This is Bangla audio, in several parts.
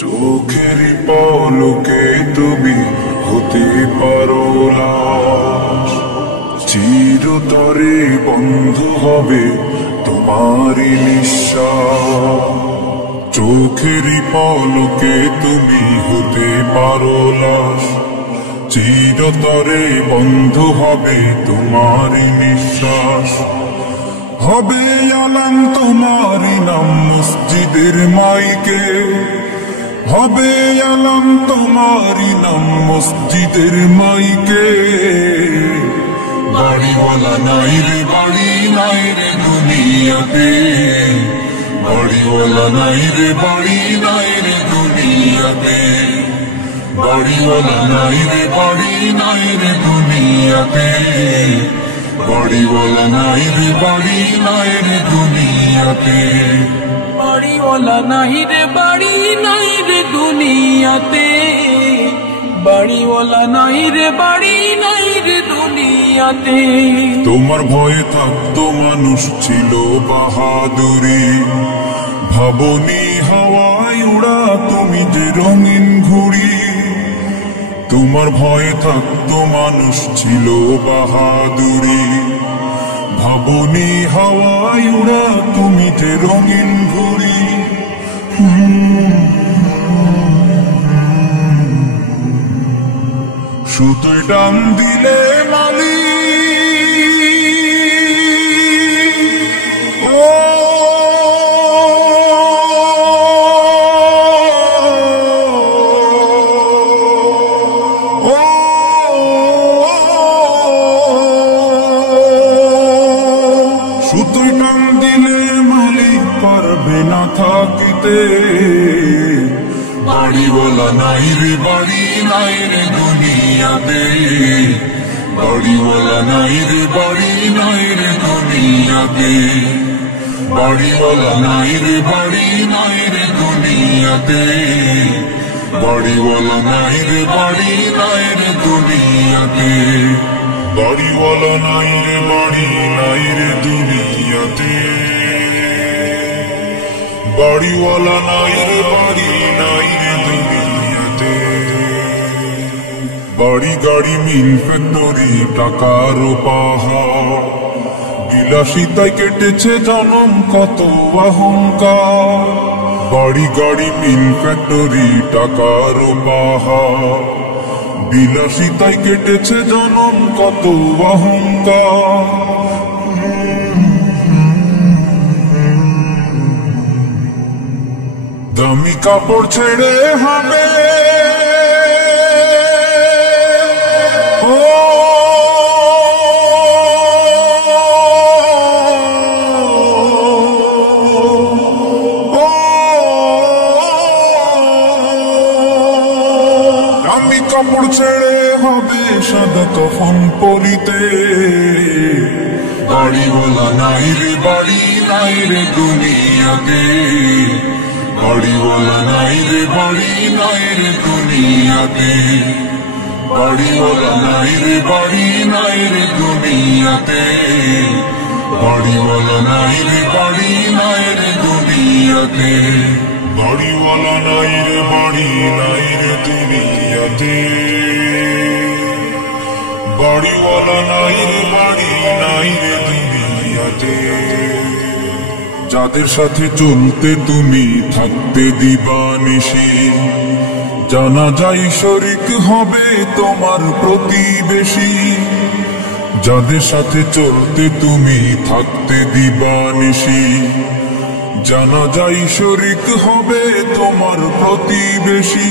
চোখের পলকে তুমি হতে পারো লাশ, চিরতরে বন্ধ হবে তোমারই নিঃশ্বাস। চোখের পলকে তুমি হতে পারো লাশ, চিরতরে বন্ধ হবে তোমারই নিঃশ্বাস। হবে আলাম তোমারই নাম মসজিদের মাইকে, হবে আলাম তোমারই নাম মসজিদের মাইকে। বাড়িওয়ালা নাই রে বাড়ি নাই রে দুনিয়াতে, বাড়িওয়ালা নাই রে বাড়ি নাই রে দুনিয়াতে, বাড়িওয়ালা নাই রে বাড়ি নাই রে দুনিয়াতে, বাড়িওয়ালা নাই রে বাড়ি নাই রে দুনিয়াতে, বাড়িওয়ালা নাই রে বাড়ি নাই রে দুনিয়াতে, বাড়িওয়ালা নাই রে বাড়ি নাই রে দুনিয়াতে। তোমার ভয়ে থাকতো মানুষ ছিল বাহাদুরি, ভাবনি হাওয়ায় উড়া তুমি যে রঙিন ঘুড়ি। তোমার ভয়ে থাকতো মানুষ ছিল বাহাদুরি, ভাবনি হাওয়ায় উড়া তুমি যে রঙিন ঘুড়ি। সুতোয় টান দিলে মালি সুতোয় টান দিলে মালিক পারবে না থাকিতে। বাড়িওয়ালা নাই রে বাড়ি নাই রে দুনিয়াতে, বাড়িওয়ালা নাই রে বাড়ি নাই রে দুনিয়াতে, বাড়িওয়ালা নাই রে বাড়ি নাই রে দুনিয়াতে, বাড়িওয়ালা নাই রে বাড়ি নাই রে দুনিয়াতে, বাড়িওয়ালা নাই রে বাড়ি নাই রে দুনিয়াতে, বাড়িওয়ালা নাই রে বাড়ি নাই রে দুনিয়াতে। বাড়ি গাড়ি মিল ফ্যাক্টরি টাকার পাহাড়, বিলাসিতায় কেটেছে জনম কত অহংকার। বাড়ি গাড়ি মিল ফ্যাক্টরি টাকার পাহাড়, বিলাসিতায় কেটেছে জনম কত অহংকার। দামি কাপড় ছেড়ে হবে দামি কাপড় ছেড়ে হবে সাদা কফন পরিতে। বাড়িওয়ালা নাই রে বাড়ি নাই রে দুনিয়াতে, বাড়িওয়ালা নাই রে বাড়ি নাই রে দুনিয়াতে, বাড়িওয়ালা নাই রে বাড়ি নাই রে দুনিয়াতে, বাড়িওয়ালা নাই রে বাড়ি নাই রে দুনিয়াতে, বাড়িওয়ালা নাই রে বাড়ি নাই রে দুনিয়াতে, বাড়িওয়ালা নাই রে বাড়ি নাই রে দুনিয়াতে। যাদের সাথে চলতে তুমি থাকতে দিবানিশি, জানা যায় শরিক হবে তোমার প্রতিবেশী। যাদের সাথে চলতে তুমি থাকতে দিবানিশি, জানা যায় শরিক হবে তোমার প্রতিবেশী।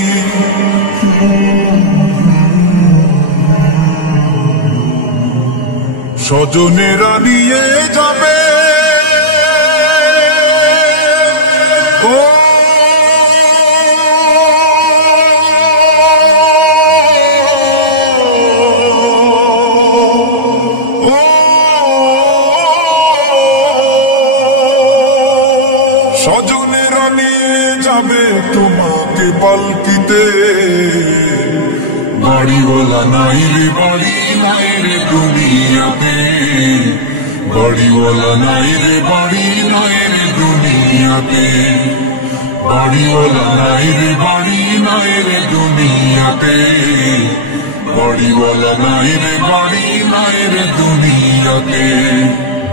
স্বজনেরা নিয়ে যাবে স্বজনেরা নিয়ে যাবে তোমাকে পালকিতে। বাড়িওয়ালা নাই রে বাড়ি নাই রে দুনিয়াতে, বাড়িওয়ালা নাই রে বাড়ি নাই রে দুনিয়াতে, বাড়িওয়ালা নাই রে বাড়ি নাই রে দুনিয়াতে, বাড়িওয়ালা নাই রে বাড়ি নাই রে দুনিয়াতে,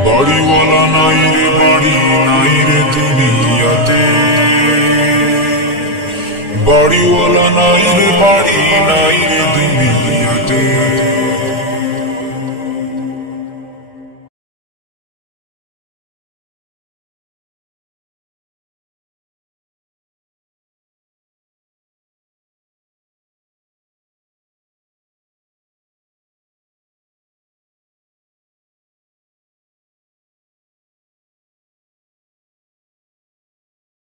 বাড়িওয়ালা নাই রে বাড়ি নাই রে দুনিয়াতে, বাড়িওয়ালা নাই রে বাড়ি নাই রে দুনিয়াতে।